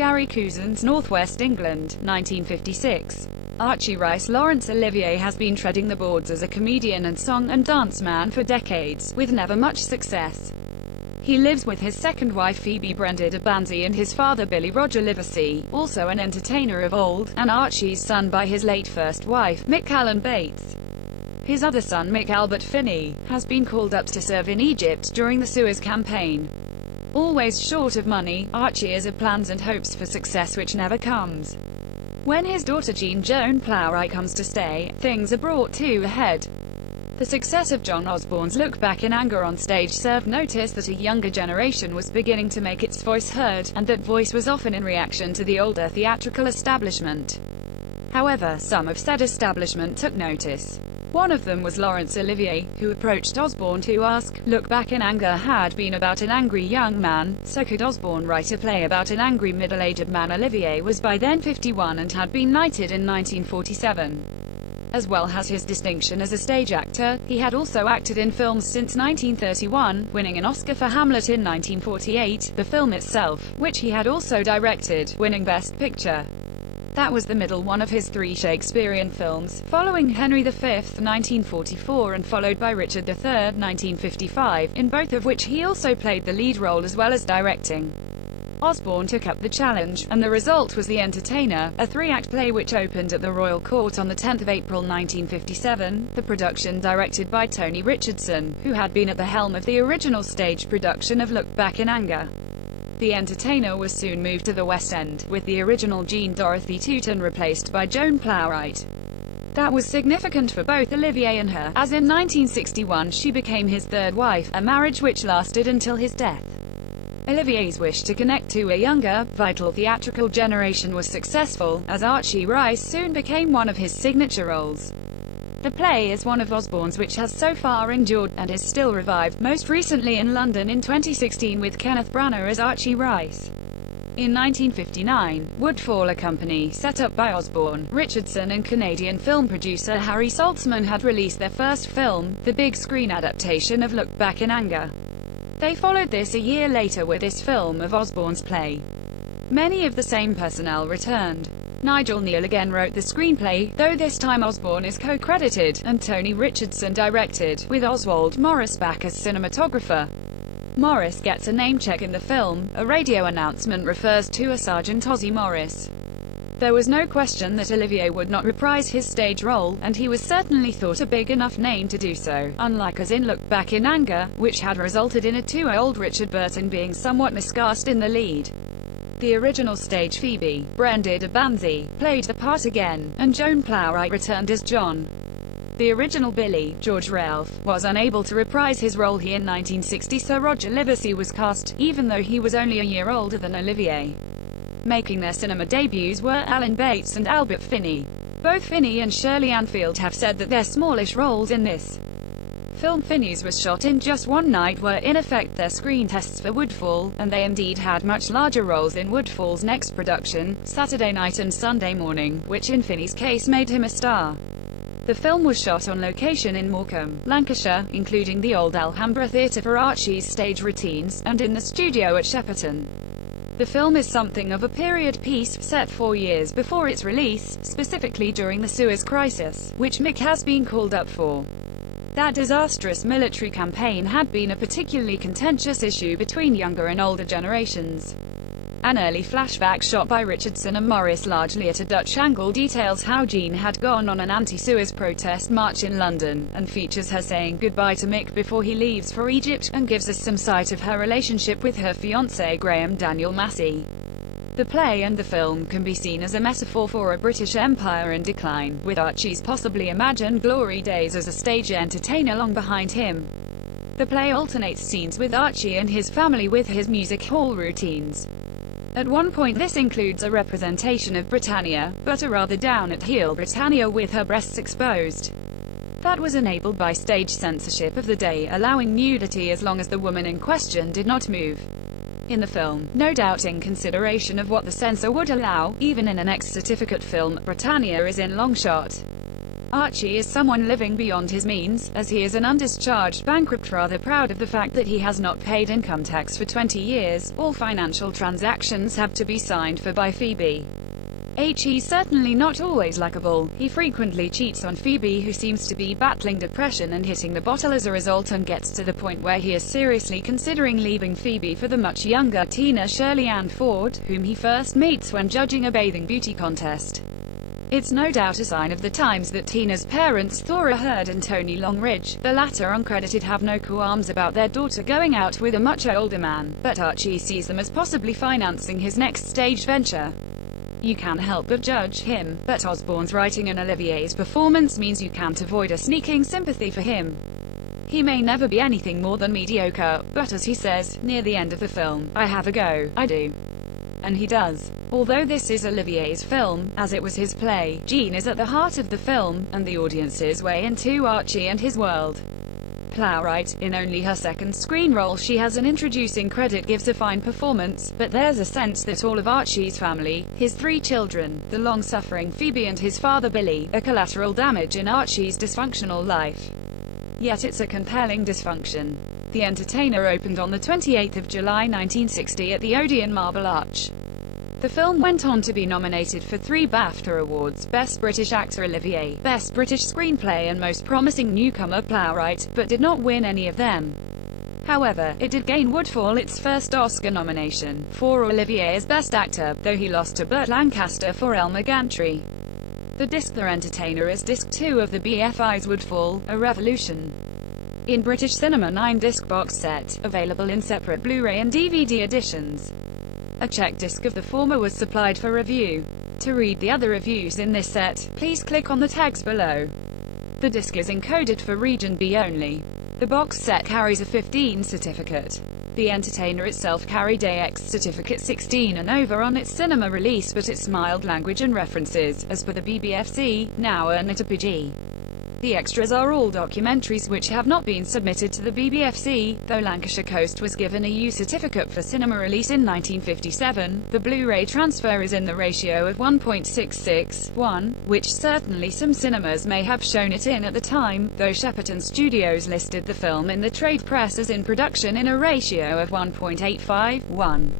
Gary Couzens, Northwest England, 1956. Archie Rice. Laurence Olivier has been treading the boards as a comedian and song and dance man for decades, with never much success. He lives with his second wife Phoebe Brenda Banzi and his father Billy Roger Livesey, also an entertainer of old, and Archie's son by his late first wife, Mick Allen Bates. His other son Mick Albert Finney has been called up to serve in Egypt during the Suez campaign. Always short of money, Archie has plans and hopes for success which never comes. When his daughter Jean Joan Plowright comes to stay, things are brought to a head. The success of John Osborne's Look Back in Anger on stage served notice that a younger generation was beginning to make its voice heard, and that voice was often in reaction to the older theatrical establishment. However, some of said establishment took notice. One of them was Laurence Olivier, who approached Osborne to ask, Look Back in Anger had been about an angry young man, so could Osborne write a play about an angry middle-aged man? Olivier was by then 51 and had been knighted in 1947. As well as his distinction as a stage actor, he had also acted in films since 1931, winning an Oscar for Hamlet in 1948, the film itself, which he had also directed, winning Best Picture. That was the middle one of his 3 Shakespearean films, following Henry V, 1944, and followed by Richard III, 1955, in both of which he also played the lead role as well as directing. Osborne took up the challenge, and the result was The Entertainer, a 3-act play which opened at the Royal Court on 10 April 1957, the production directed by Tony Richardson, who had been at the helm of the original stage production of Look Back in Anger. The Entertainer was soon moved to the West End, with the original Jean Dorothy Tooton replaced by Joan Plowright. That was significant for both Olivier and her, as in 1961 she became his third wife, a marriage which lasted until his death. Olivier's wish to connect to a younger, vital theatrical generation was successful, as Archie Rice soon became one of his signature roles. The play is one of Osborne's which has so far endured, and is still revived, most recently in London in 2016 with Kenneth Branagh as Archie Rice. In 1959, Woodfall, a company set up by Osborne, Richardson and Canadian film producer Harry Saltzman, had released their first film, the big screen adaptation of Look Back in Anger. They followed this a year later with this film of Osborne's play. Many of the same personnel returned. Nigel Kneale again wrote the screenplay, though this time Osborne is co-credited, and Tony Richardson directed, with Oswald Morris back as cinematographer. Morris gets a name check in the film. A radio announcement refers to a Sergeant Ozzie Morris. There was no question that Olivier would not reprise his stage role, and he was certainly thought a big enough name to do so, unlike as in Look Back in Anger, which had resulted in a 2-year-old Richard Burton being somewhat miscast in the lead. The original stage Phoebe, Brenda Banzi, played the part again, and Joan Plowright returned as John. The original Billy, George Ralph, was unable to reprise his role here in 1960, so Roger Livesey was cast, even though he was only a year older than Olivier. Making their cinema debuts were Alan Bates and Albert Finney. Both Finney and Shirley Anfield have said that their smallish roles in this film Finney's was shot in just one night were in effect their screen tests for Woodfall, and they indeed had much larger roles in Woodfall's next production, Saturday Night and Sunday Morning, which in Finney's case made him a star. The film was shot on location in Morecambe, Lancashire, including the old Alhambra Theatre for Archie's stage routines, and in the studio at Shepperton. The film is something of a period piece, set 4 years before its release, specifically during the Suez Crisis, which Mick has been called up for. That disastrous military campaign had been a particularly contentious issue between younger and older generations. An early flashback shot by Richardson and Morris, largely at a Dutch angle, details how Jean had gone on an anti-Suez protest march in London, and features her saying goodbye to Mick before he leaves for Egypt, and gives us some sight of her relationship with her fiancé Graham Daniel Massey. The play and the film can be seen as a metaphor for a British Empire in decline, with Archie's possibly imagined glory days as a stage entertainer long behind him. The play alternates scenes with Archie and his family with his music hall routines. At one point this includes a representation of Britannia, but a rather down-at-heel Britannia with her breasts exposed. That was enabled by stage censorship of the day, allowing nudity as long as the woman in question did not move. In the film, no doubt in consideration of what the censor would allow, even in an X-certificate film, Britannia is in long shot. Archie is someone living beyond his means, as he is an undischarged bankrupt rather proud of the fact that he has not paid income tax for 20 years. All financial transactions have to be signed for by Phoebe. He's certainly not always likable. He frequently cheats on Phoebe, who seems to be battling depression and hitting the bottle as a result, and gets to the point where he is seriously considering leaving Phoebe for the much younger Tina Shirley Ann Ford, whom he first meets when judging a bathing beauty contest. It's no doubt a sign of the times that Tina's parents, Thora Hurd and Tony Longridge, the latter uncredited, have no qualms about their daughter going out with a much older man, but Archie sees them as possibly financing his next stage venture. You can't help but judge him, but Osborne's writing and Olivier's performance means you can't avoid a sneaking sympathy for him. He may never be anything more than mediocre, but as he says, near the end of the film, I have a go, I do. And he does. Although this is Olivier's film, as it was his play, Jean is at the heart of the film, and the audience's way into Archie and his world. Plowright, in only her second screen role she has an introducing credit, gives a fine performance, but there's a sense that all of Archie's family, his 3 children, the long-suffering Phoebe and his father Billy, are collateral damage in Archie's dysfunctional life. Yet it's a compelling dysfunction. The Entertainer opened on the 28th of July 1960 at the Odeon Marble Arch. The film went on to be nominated for 3 BAFTA Awards: Best British Actor Olivier, Best British Screenplay and Most Promising Newcomer Plowright, but did not win any of them. However, it did gain Woodfall its first Oscar nomination, for Olivier as Best Actor, though he lost to Burt Lancaster for Elmer Gantry. The disc The Entertainer is disc 2 of the BFI's Woodfall, A Revolution. In British cinema 9-disc box set, available in separate Blu-ray and DVD editions. A check disc of the former was supplied for review. To read the other reviews in this set, please click on the tags below. The disc is encoded for Region B only. The box set carries a 15 certificate. The Entertainer itself carried AX certificate 16 and over on its cinema release, but its mild language and references, as per the BBFC, now earn it a PG. The extras are all documentaries which have not been submitted to the BBFC, though Lancashire Coast was given a U certificate for cinema release in 1957. The Blu-ray transfer is in the ratio of 1.66:1, which certainly some cinemas may have shown it in at the time, though Shepperton Studios listed the film in the trade press as in production in a ratio of 1.85:1.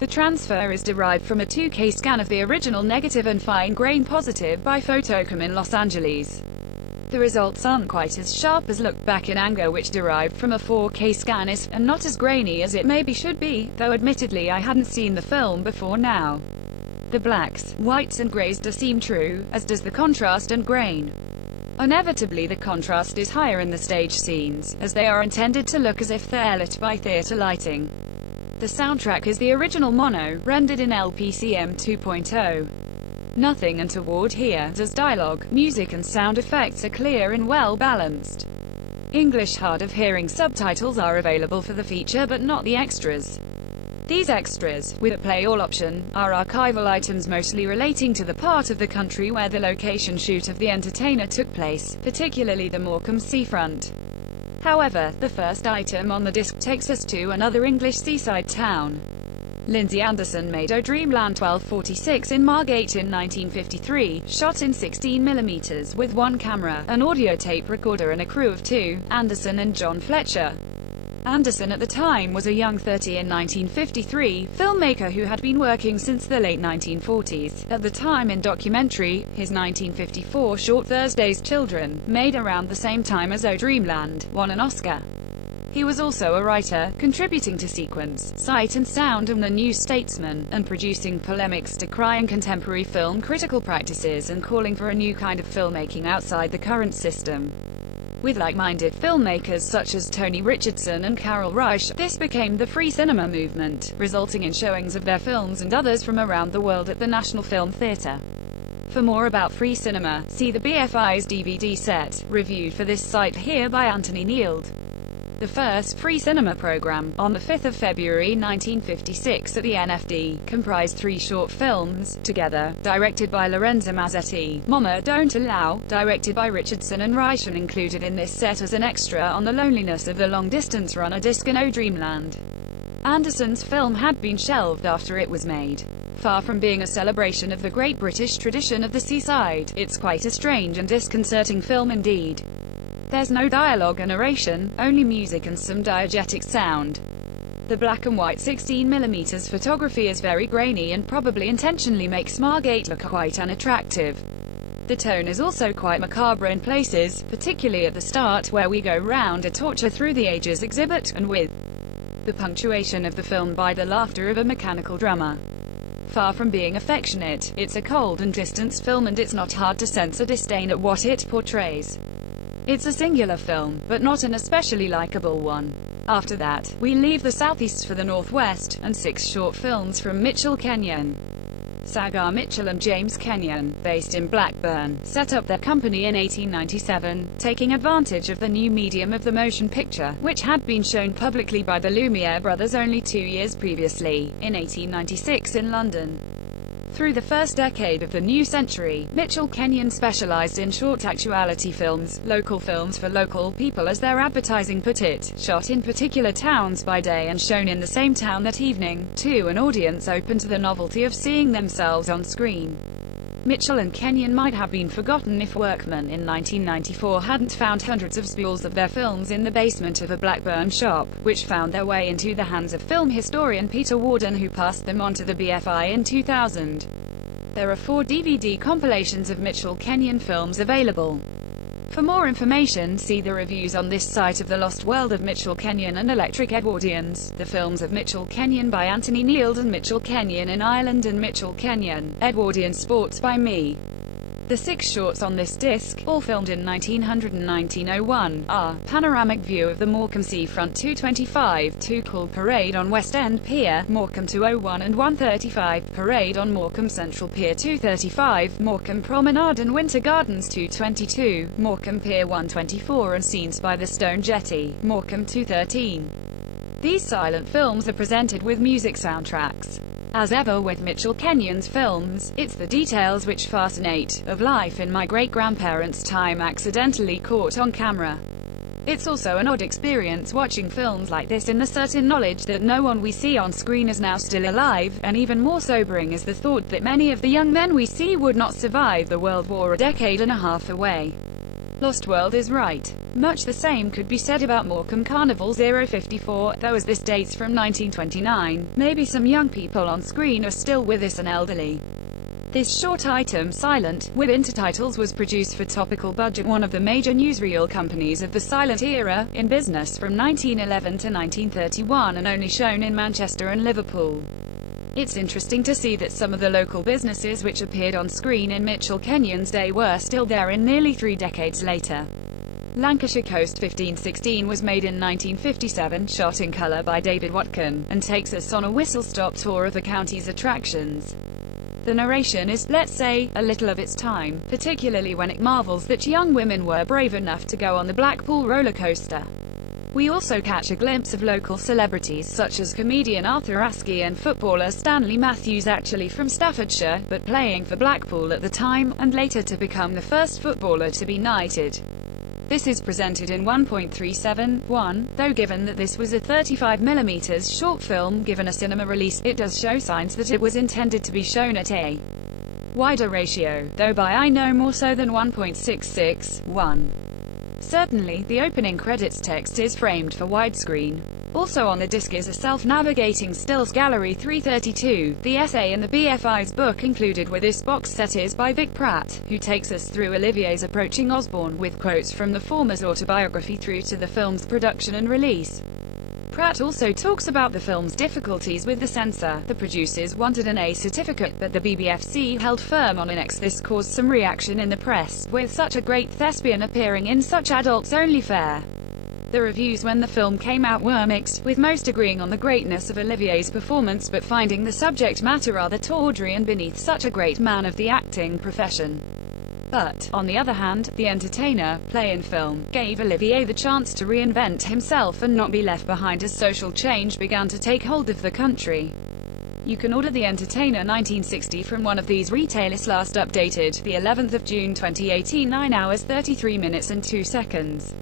The transfer is derived from a 2K scan of the original negative and fine-grain positive by Photocom in Los Angeles. The results aren't quite as sharp as Look Back in Anger, which derived from a 4K scan, is, and not as grainy as it maybe should be, though admittedly I hadn't seen the film before now. The blacks, whites and greys do seem true, as does the contrast and grain. Inevitably the contrast is higher in the stage scenes, as they are intended to look as if they're lit by theatre lighting. The soundtrack is the original mono, rendered in LPCM 2.0. Nothing untoward here, as dialogue, music and sound effects are clear and well balanced. English hard of hearing subtitles are available for the feature but not the extras. These extras, with a play all option, are archival items mostly relating to the part of the country where the location shoot of The Entertainer took place, particularly the Morecambe seafront. However, the first item on the disc takes us to another English seaside town. Lindsay Anderson made O Dreamland 1246 in Margate in 1953, shot in 16mm with one camera, an audio tape recorder and a crew of 2, Anderson and John Fletcher. Anderson at the time was a young 30 in 1953, filmmaker who had been working since the late 1940s. At the time in documentary, his 1954 short Thursday's Children, made around the same time as O Dreamland, won an Oscar. He was also a writer, contributing to Sequence, Sight and Sound and The New Statesman, and producing polemics decrying contemporary film critical practices and calling for a new kind of filmmaking outside the current system. With like-minded filmmakers such as Tony Richardson and Carol Reich, this became the free cinema movement, resulting in showings of their films and others from around the world at the National Film Theatre. For more about free cinema, see the BFI's DVD set, reviewed for this site here by Anthony Neild. The first free cinema program, on the 5th of February 1956 at the NFD, comprised 3 short films, Together, directed by Lorenzo Mazzetti, Mama Don't Allow, directed by Richardson and Reich, and included in this set as an extra on the loneliness of the long-distance runner disc and O Dreamland. Anderson's film had been shelved after it was made. Far from being a celebration of the great British tradition of the seaside, it's quite a strange and disconcerting film indeed. There's no dialogue or narration, only music and some diegetic sound. The black and white 16mm photography is very grainy and probably intentionally makes Margate look quite unattractive. The tone is also quite macabre in places, particularly at the start where we go round a torture through the ages exhibit, and with the punctuation of the film by the laughter of a mechanical drummer. Far from being affectionate, it's a cold and distanced film, and it's not hard to sense a disdain at what it portrays. It's a singular film, but not an especially likable one. After that, we leave the southeast for the northwest, and 6 short films from Mitchell Kenyon. Sagar Mitchell and James Kenyon, based in Blackburn, set up their company in 1897, taking advantage of the new medium of the motion picture, which had been shown publicly by the Lumiere brothers only 2 years previously, in 1896 in London. Through the first decade of the new century, Mitchell Kenyon specialized in short actuality films, local films for local people as their advertising put it, shot in particular towns by day and shown in the same town that evening, to an audience open to the novelty of seeing themselves on screen. Mitchell and Kenyon might have been forgotten if Workman in 1994 hadn't found hundreds of spools of their films in the basement of a Blackburn shop, which found their way into the hands of film historian Peter Warden, who passed them on to the BFI in 2000. There are 4 DVD compilations of Mitchell Kenyon films available. For more information, see the reviews on this site of The Lost World of Mitchell Kenyon and Electric Edwardians, the films of Mitchell Kenyon by Anthony Neild and Mitchell Kenyon in Ireland, and Mitchell Kenyon, Edwardian Sports by me. The 6 shorts on this disc, all filmed in 1900 and 1901, are Panoramic View of the Morecambe Seafront 225, 2 called Parade on West End Pier, Morecambe 201, and 135, Parade on Morecambe Central Pier 235, Morecambe Promenade and Winter Gardens 222, Morecambe Pier 124, and Scenes by the Stone Jetty, Morecambe 213. These silent films are presented with music soundtracks. As ever with Mitchell Kenyon's films, it's the details which fascinate, of life in my great-grandparents' time accidentally caught on camera. It's also an odd experience watching films like this in the certain knowledge that no one we see on screen is now still alive, and even more sobering is the thought that many of the young men we see would not survive the World War a decade and a half away. Lost World is right. Much the same could be said about Morecambe Carnival 054, though as this dates from 1929, maybe some young people on screen are still with us and elderly. This short item, Silent, with intertitles, was produced for Topical Budget, one of the major newsreel companies of the silent era, in business from 1911 to 1931 and only shown in Manchester and Liverpool. It's interesting to see that some of the local businesses which appeared on screen in Mitchell Kenyon's day were still there in nearly 3 decades later. Lancashire Coast 1516 was made in 1957, shot in colour by David Watkin, and takes us on a whistle-stop tour of the county's attractions. The narration is, let's say, a little of its time, particularly when it marvels that young women were brave enough to go on the Blackpool roller coaster. We also catch a glimpse of local celebrities such as comedian Arthur Askey and footballer Stanley Matthews, actually from Staffordshire, but playing for Blackpool at the time, and later to become the first footballer to be knighted. This is presented in 1.371, though given that this was a 35mm short film given a cinema release, it does show signs that it was intended to be shown at a wider ratio, though by no more so than 1.661. Certainly, the opening credits text is framed for widescreen. Also on the disc is a self-navigating stills gallery 332. The essay in the BFI's book included with this box set is by Vic Pratt, who takes us through Olivier's approaching Osborne with quotes from the former's autobiography through to the film's production and release. Pratt also talks about the film's difficulties with the censor. The producers wanted an A certificate, but the BBFC held firm on an X. This caused some reaction in the press, with such a great thespian appearing in such adults-only fare. The reviews when the film came out were mixed, with most agreeing on the greatness of Olivier's performance but finding the subject matter rather tawdry and beneath such a great man of the acting profession. But, on the other hand, the Entertainer, play and film, gave Olivier the chance to reinvent himself and not be left behind as social change began to take hold of the country. You can order The Entertainer 1960 from one of these retailers, last updated, the 11th of June 2018, 9 hours 33 minutes and 2 seconds.